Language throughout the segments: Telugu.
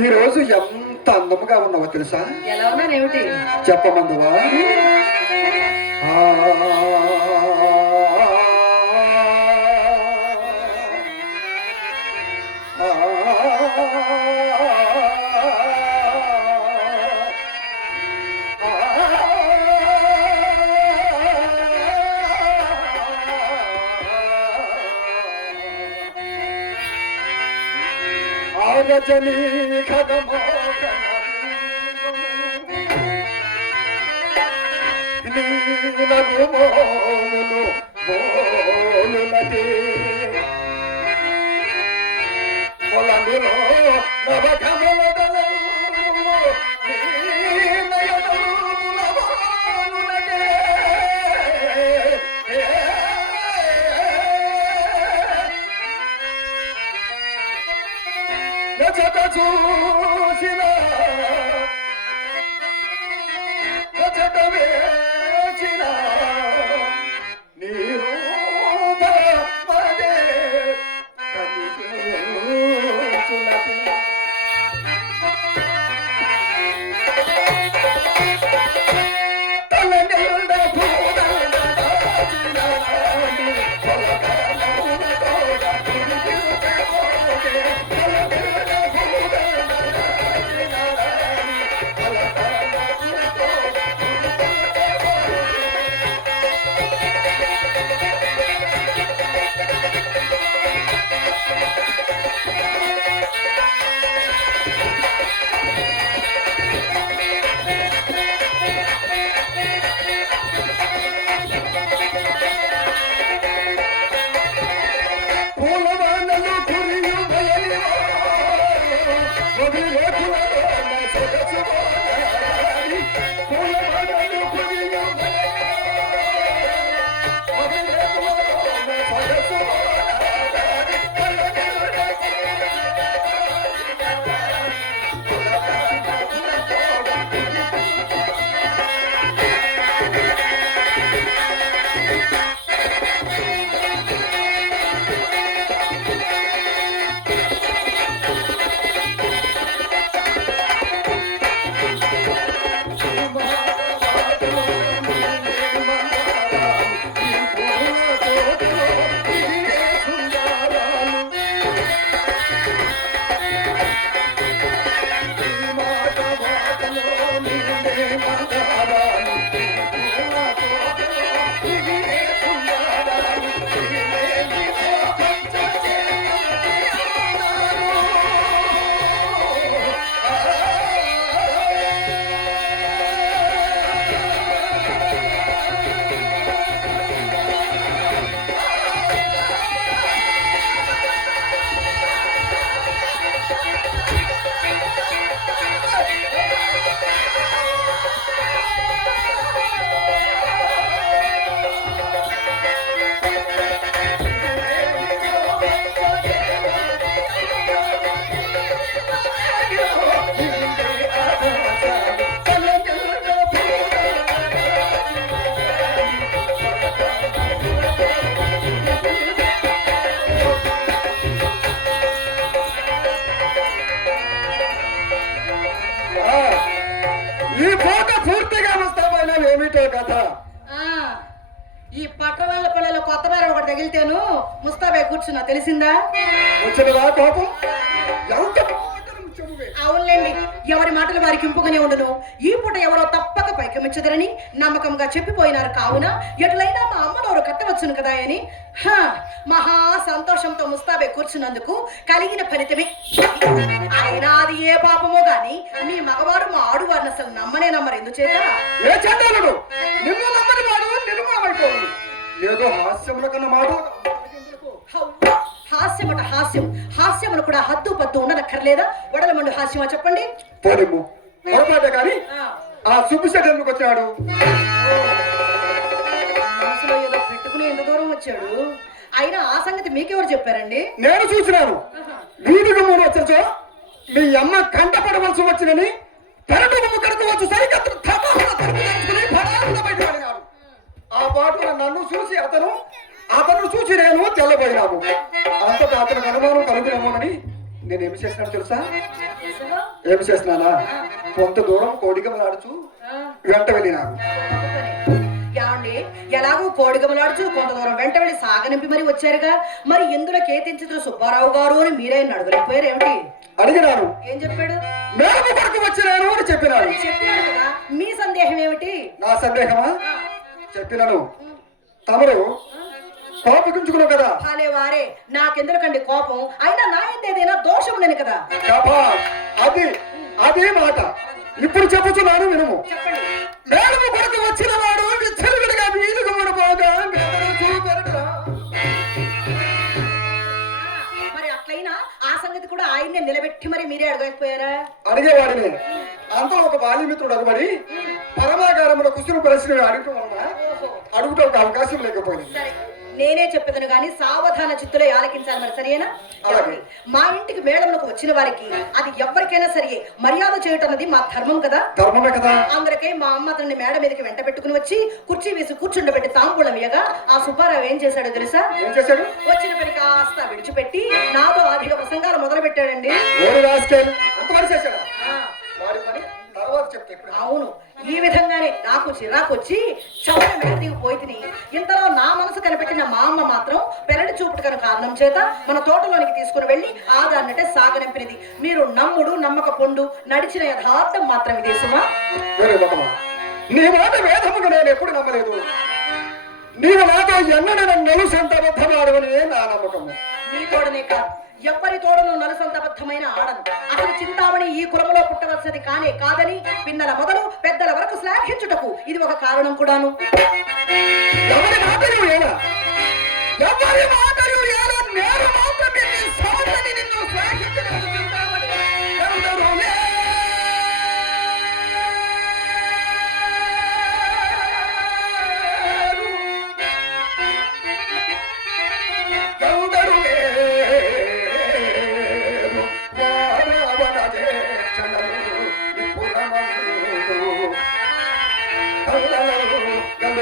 ఈ రోజు ఎంత అందముగా ఉన్నావో తెలుసా? ఎలా ఉన్నానేమిటి చెప్పమందువా? రజనీ నీలగుమోములు మోలులటే పొలంలో నవకమలదలు నచట చూసిన నచట వేచిన నీరు పదే కనిపించున్నది. తలనిండ పూదండ దాచిన నాటి పొలకలమున తోడ తిరిగిపోతే తలనిండ పూదండ దాచిన నాటి పొలకలమున తోడ పూలవానలు కురియు బయలువా వదిలేకులలో నా సొగసు వాడాలి. పూలవానలు కురియు బయలువా వదిలేకులలో నా సొగసు వాడాలి. ఈ పూట పూర్తిగా వస్తామైనా ఏమిటో కథ. ఈ పట్టవాళ్ళ పిల్లలు కొత్త వారు ఒకటి తగిలితేను ముస్తాబే కూర్చున్నా తెలిసిందా? వచ్చినదా కోపం? అవునులేండి, ఎవరి మాటలు వారికి ఇంపుగానే ఉండను. ఈ పూట ఎవరో తప్పక పైకమిచ్చదరని నమ్మకంగా చెప్పిపోయినారు. కావున ఎటులైనా మా అమ్మనోరు కట్టవచ్చును కదా అని మహా సంతోషంతో ముస్తాబే కూర్చున్నందుకు కలిగిన ఫలితమే. అయినా అది ఏ పాపమో గాని మీ మగవారు మా ఆడువారిని అసలు నమ్మనే నమ్మరు. ఎందుచేత ఏ చెడ్డాడు నిన్ను నమ్మని వాడు నిర్మూలమైపోదు. ఏదో హాస్యముల కన్నా మాట హాస్యమట హాస్యం. హాస్యములు కూడా హద్దు పద్దు ఉండనక్కర్లేదా? వడలమండు హాస్యమా చెప్పండి. పోనిమ్ము పొరపాటే కానీ ఆ సుబ్బిశెట్టి ఎందుకు వచ్చాడు? మనసులో ఏదో పెట్టుకుని ఎంత దూరం వచ్చాడు. అయినా ఆ సంగతి మీకెవరు చెప్పారండి? నేను చూసినాను. వీధికి మూడు వచ్చాచో మీ అమ్మ కంట పడవలసి వచ్చినని పెరటు కడుతూ వచ్చి సరికత్తు ఆ పాటు నన్ను చూసి అతను చూసి నేను తెల్లబోయినాము. అంతటా అతను అనుమానం కలిగినామోనని నేనేమి చేసినాను తెలుసా? ఏమి చేస్తున్నానా కొంత దూరం కోడిగమలాడుచు వెంట వెళ్ళినాను. ఏమండి ఎలాగో కోడిగమలాడుచు కొంత దూరం వెంట వెళ్ళి సాగనింపి మరి వచ్చారుగా, మరి ఎందులో కేతించదు సుబ్బారావు గారు అని మీరే అడగలేకపోయారు ఏమిటి? అడిగినాను. ఏం చెప్పాడు? మేడము కొరకు వచ్చినాను అని చెప్పినాను. చెప్పినాడు కదా, మీ సందేహం ఏమిటి? నా సందేహమా? చెప్పినాను. తమరు కోపగించుకున్నావు కదా. అలే వారే, నాకెందుకండి కోపం? అయినా నా ఏదైనా దోషం లేని కదా. అది అదే మాట ఇప్పుడు చెప్పుతున్నాను వినుము. చెప్పండి. మేడము కొరకు వచ్చిన వాడు విచ్చలవిడిగా వీలుగా ఉండబోగా మరి అట్లయినా ఆ సంగతి కూడా ఆయన్నే నిలబెట్టి మరి మీరే అడగకపోయారా? అడిగేవాడిని. అంతలో ఒక బాల్యమిత్రుడు అడగబడి పరమాగారంలో కుసురు ప్రశ్న అడగటం వలన అడుగుటం అవకాశం లేకపోయింది. సరే, నేనే చెప్పేదను గాని సావధాన చిత్తులో ఆలకించాలి మరి, సరేనా? మా ఇంటికి మేళంలోకి వచ్చిన వారికి అది ఎవరికైనా సరే మర్యాద చేయటం అన్నది మా ధర్మం కదా. ధర్మమే కదా. అందుకే మా అమ్మ అతన్ని మేడ మీదకి వెంట పెట్టుకుని వచ్చి కుర్చీ వేసి కూర్చుండబెట్టి తాంబూలం ఇయ్యగా ఆ సుబ్బారావు ఏం చేశాడో తెలుసా? ఏం చేశాడు? వచ్చిన పని కాస్త విడిచిపెట్టి నాతో అధిక ప్రసంగాలు మొదలు పెట్టాడండి. అవును, ఈ విధంగానే నాకు చిరాకొచ్చి చవట మెడతీకి పోయి తిని ఇంతలో నా మనసు కనిపెట్టిన మా అమ్మ మాత్రం పెరటి చూపుడు కనుక కారణం చేత మన తోటలోనికి తీసుకుని వెళ్ళి ఆదాన్నంటే సాగనంపినది. మీరు నమ్ముడు నమ్మక పొండు నడిచిన యథార్థం మాత్రం ఇదే సుమా. నీ మాట వేదముగా నేను ఎప్పుడు నమ్మలేదు. నీవు నాతో ఎన్నడూ నలుసంత అబద్ధమాడవనే నా నమ్మకము. నీ తోడనే కాదు, ఎవ్వరి తోడను నలుసంతబద్ధమైన ఆడను. అసలు చింతామణి ఈ కులంలో పుట్టవలసినది కానే కాదని పిన్నల మొదలు పెద్దల వరకు శ్లాఘించుటకు ఇది ఒక కారణం కూడాను. ఎవరి మాటలు ఎలా నేను మాత్రమే నిన్ను శ్లాఘించలేదు. చింతామణి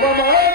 Mama